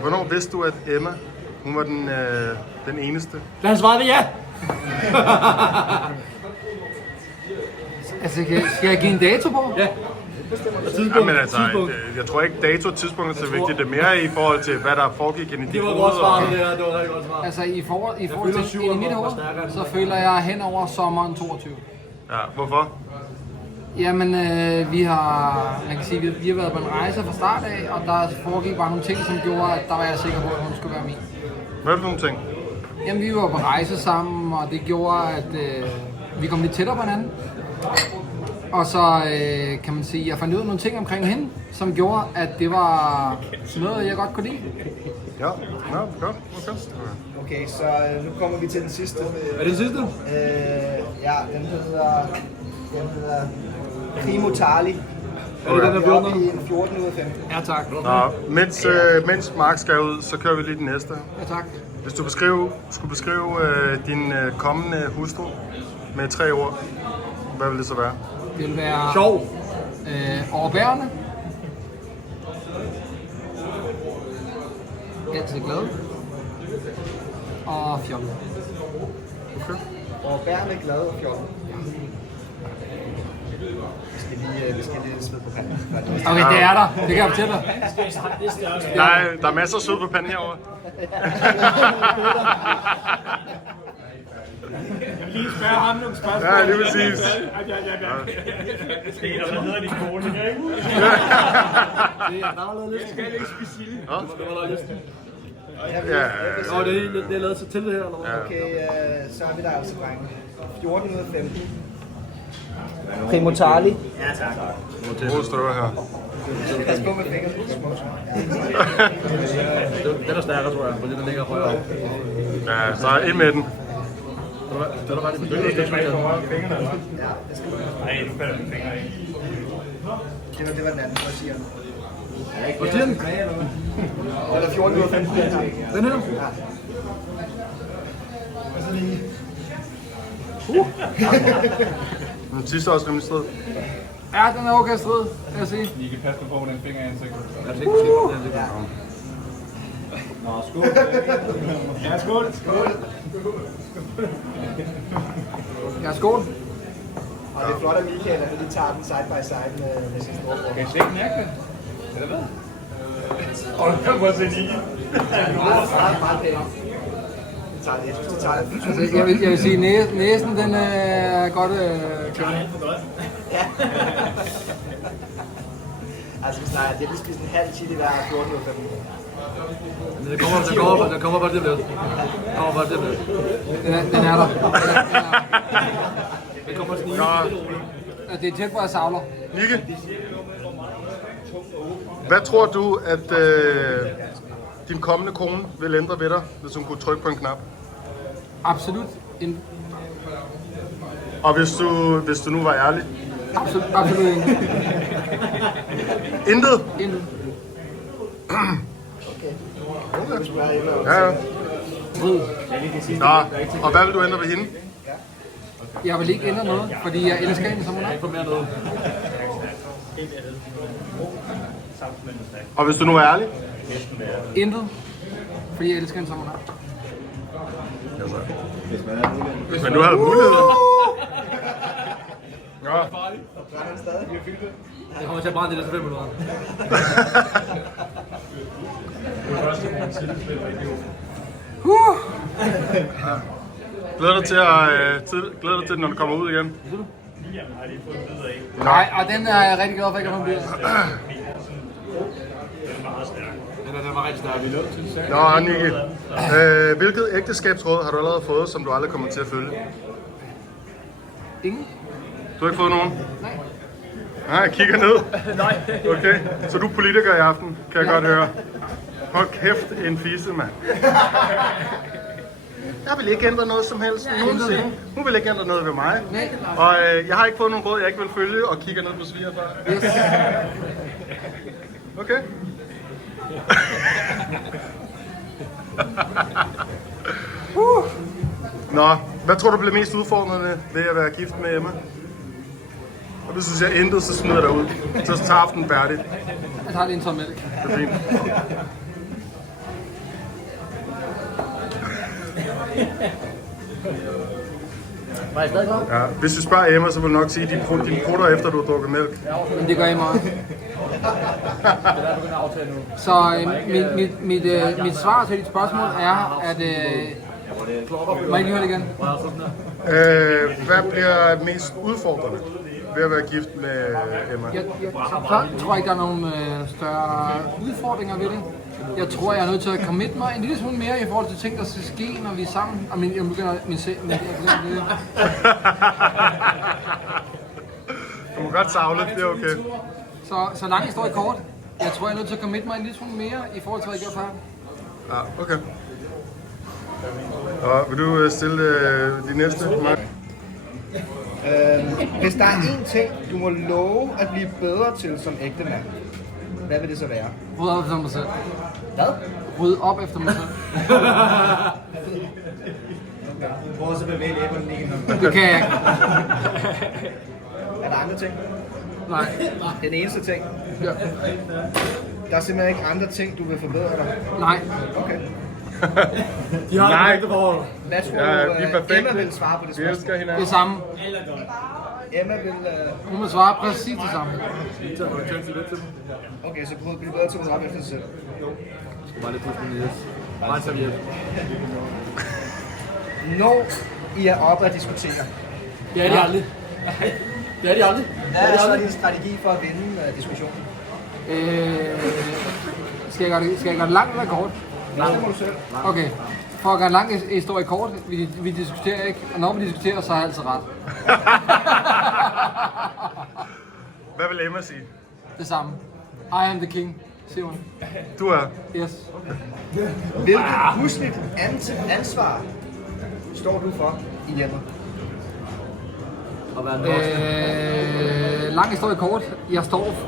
Hvornår vidste du, at Emma, hun var den eneste? Lad os svare det ja! Altså, skal jeg give en dato på? Ja. Jamen altså, jeg tror ikke dato og tidspunkt er så vigtigt. Det er mere i forhold til, hvad der foregik ind i dit Det var hoved. godt svaret, det her. Det var rigtig godt svaret. Altså, i forhold til i mit hoved, så føler jeg hen over sommeren 22. Ja, hvorfor? Jamen, vi har været på en rejse fra start af, og der foregik bare nogle ting, som gjorde, at der var jeg sikker på, at hun skulle være min. Hvad er det for nogle ting? Jamen, vi var på rejse sammen, og det gjorde, at vi kom lidt tættere på hinanden. Og så kan man sige, at jeg fandt ud af nogle ting omkring hende, som gjorde, at det var noget, jeg godt kunne lide. Ja, godt. Okay, så nu kommer vi til den sidste. Er det den sidste? Ja, den hedder Primo Tali. Er det den, der Vi er oppe bliver i en 14 ud af 15. Ja, tak. Nå, mens Mark skal ud, så kører vi lige den næste. Ja, tak. Hvis du skulle beskrive din kommende hustru med 3 ord, hvad vil det så være? Det vil være Sjov. overbærende. Altid glad. Og fjollet. Okay. Og bærende, glad og fjollet. Vi skal lige sved på panden. Okay, det er der. Det kan jeg fortælle dig. Der er masser af sød på panden herovre. Lige spørge ham nogle spørgsmål. Ja, lige præcis. Peter, hvad hedder din kone, ikke? Der var lavet lidt. Skal jeg ikke specielt? Det var lavet lidt. Ja, Det er lavet sig til det her, eller hvad? Okay, så er vi der altså, drenge. 14 ud af 15. Primo Tali. Ja, tak. gode støver her. Pas på med fingrene. Den er stærkere, tror jeg, fordi den ligger højere op. Ja, så ind med den. Det er der faktisk begyndt at Det er stikke på højre fingrene, eller hvad? Ja, det skal vi. Nej, nu falder mine fingre ikke. Det var den anden, hvad siger du? Hvad siger den? Den er 14 ud af 15. Den her? Den sidste er også rimelig strid. Ja, den er okay strid, kan jeg sige. I kan passe på den finger i ansigtet. Jeg er sikker på, at det er Nå, skål. Ja, skål. Skål. Ja, skål. Og det er flot, at Michael at de tager den side by side med sin storebror. Kan I se den her? Eller hvad? Og prøv at se lige. Meget pænt. Jeg synes, de tager det. Altså, jeg vil sige, næsen den er godt kørende. Ja. Altså, vi snakker, det vil spise en halv chili hver 14 ud af 15. Den kommer bare til lidt. Den er der. Den kommer sådan i. Nå, Det er tæt på, at jeg savler. Nikke, hvad tror du, at din kommende kone vil ændre ved dig, hvis hun kunne trykke på en knap? Absolut. Og hvis du nu var ærlig? Absolut ikke. Intet? Intet. Ja. Nå, og hvad vil du ændre ved hende? Jeg vil ikke ændre noget, fordi jeg elsker hende, som hun er. Ikke for mere noget. Og hvis du nu er ærlig? Intet, fordi jeg elsker hende, som hun er. Hvis man nu havde muligheden. Ja. Jeg kommer til at brænde det der 5 minutter. Glæder dig til det, når du kommer ud igen? Nej, og den er jeg rigtig glad for, at jeg kan få en bil. Den var rigtig stærk. Nå, Nicky. Hvilket ægteskabsråd har du allerede fået, som du aldrig kommer til at følge? Ingen? Du har ikke fået nogen? Nej. Nej, jeg kigger ned. Nej. Okay, så du er politiker i aften, kan jeg godt høre. Hold kæft, en fisse, mand. Jeg vil ikke ændre noget som helst nogensinde. Hun vil ikke ændre noget ved mig. Og jeg har ikke fået nogen råd, jeg ikke vil følge, og kigger ned på svigerfar. Yes. Okay. Nå, hvad tror du bliver mest udfordrende ved at være gift med Emma? Hvis du siger intet, så smider jeg dig ud. Så tager aftenen færdigt. Jeg tager lige en tom mælk. Det er fint. Var I stadig klar? Ja, hvis du spørger Emma, så vil du nok sige, at dine prutter efter du har drukket mælk. Men det gør jeg meget. Det er der, du begynder at aftale nu. Så mit svar til dit spørgsmål er, at... Må jeg lige høre det igen? Hvad bliver mest udfordrende ved at være gift med Emma? Jeg tror ikke, der er nogen større udfordringer ved det. Jeg tror, jeg er nødt til at commit mig en lille smule mere i forhold til ting, der skal ske, når vi er sammen. Og jeg begynder Du må godt savle, det er okay. Så lang historie kort. Jeg tror, jeg er nødt til at commit mig en lille smule mere i forhold til, hvad jeg gør før. Ja, okay. Og vil du stille de næste? Hvis der er én ting, du må love at blive bedre til som ægtemand, hvad vil det så være? Ryd op efter mig selv. Hvad? Ryd op efter mig selv. Prøv at bevæge læberne igen. Det kan jeg ikke. Er der andre ting? Nej. Den eneste ting? Ja. Der er simpelthen ikke andre ting, du vil forbedre dig? Nej. Okay. De har det perfekte forhold. Hvad tror Ja, du, vi er perfekte. Emma vil svare på det Vi spørgsmål? elsker hinanden. Det samme. Emma vil... Hun vil svare præcis det samme. Okay, så prøv at blive bedre til at rydde op efter sig selv. Bare lidt pludselig nede. Bare en serviet. Når I er oppe at diskutere, Det er de aldrig. Det er de aldrig. hvad er så din strategi for at vinde diskussionen? Skal jeg gøre det langt eller kort? Nej, det må du selv. Okay. For at gøre en lang historie kort, vi diskuterer ikke, og når vi diskuterer, så har jeg altid ret. Hvad vil Emma sige? Det samme. I am the king, siger hun. Du er. Yes. Hvilket husligt ansvar står du for i hjemmet? Og være den Lang historie kort.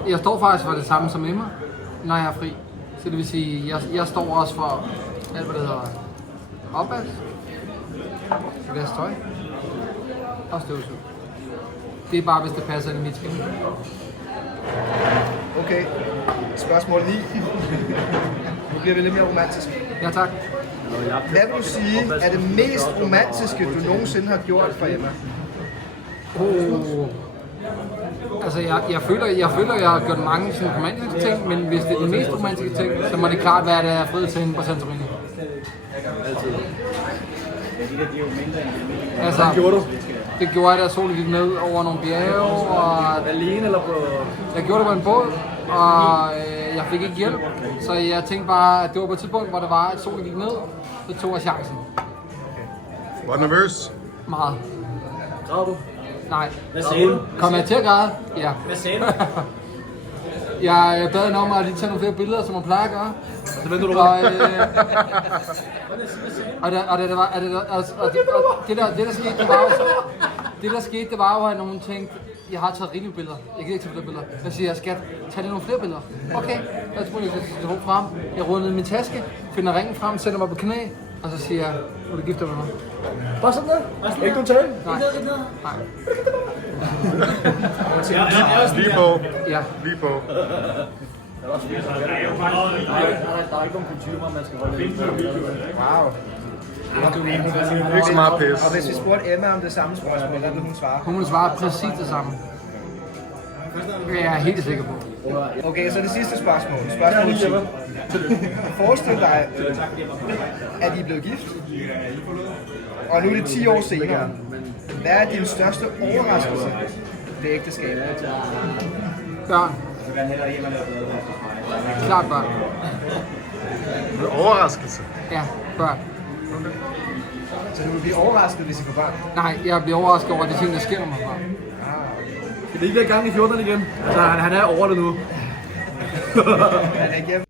Jeg står faktisk for det samme som Emma, når jeg er fri. Så det vil sige, jeg står også for alt, hvad det hedder opvask, vask tøj og støvsug. Det er bare, hvis det passer ind i mit skæld. Okay. Spørgsmål 9. Nu bliver vi lidt mere romantisk. Ja, tak. Hvad vil du sige er det mest romantiske, du nogensinde har gjort for Emma? Altså, jeg føler, jeg har gjort mange sådan romantiske ting, men hvis det er den mest romantiske ting, så må det klart være, at jeg er fri til hende på Santorini. altid. Altså, Hvad gjorde du? det gjorde jeg, da solen gik ned over nogle bjerge, og Alene eller på... jeg gjorde det på en båd, og jeg fik ikke hjælp, så jeg tænkte bare, at det var på et tidspunkt, hvor det var, at solen gik ned, så tog jeg chancen. Var du nervøs? Meget. Græd du? Nej. Hvad sagde du? Kom jeg til at græde? Ja. Hvad sagde du? Jeg bad hende om at lige tage nogle flere billeder, som man plejer at gøre. Så venter du Og, rundt. det der skete, det var jo, det var jo, at nogen tænkte, jeg har taget rigelige billeder. Jeg kan ikke tage flere billeder. Jeg siger, skat, tag lige nogle flere billeder. Okay, jeg tror, jeg tager frem. Jeg ruller ned i min taske, finder ringen frem, sætter mig på knæ, og så siger jeg, nu er du gifter med mig. Bare sådan der? Ikke nogen tale? Nej. Nej. Lige på. Ja. Lige på. Der er ikke nogen kulturer, man skal holde ind. Wow. Ikke så meget pis. Og hvis vi spurgte Emma om det samme spørgsmål, hvad vil hun svare? Hun vil svare præcis det samme. Det er jeg helt sikker på. Okay, så det sidste spørgsmål. Spørgsmål 10. Forestil dig, at I er blevet gift, og nu er det 10 år senere. Hvad er din største overraskelse ved ægteskabet? Børn. Klart børn. En overraskelse. Ja, børn. Så du vil blive overrasket, hvis I får børn? Nej, jeg bliver overrasket over de ting, der sker, når man får børn. Skal det ikke være i gang i 14 igen? Altså, han er over det nu. Han er ikke hjemme.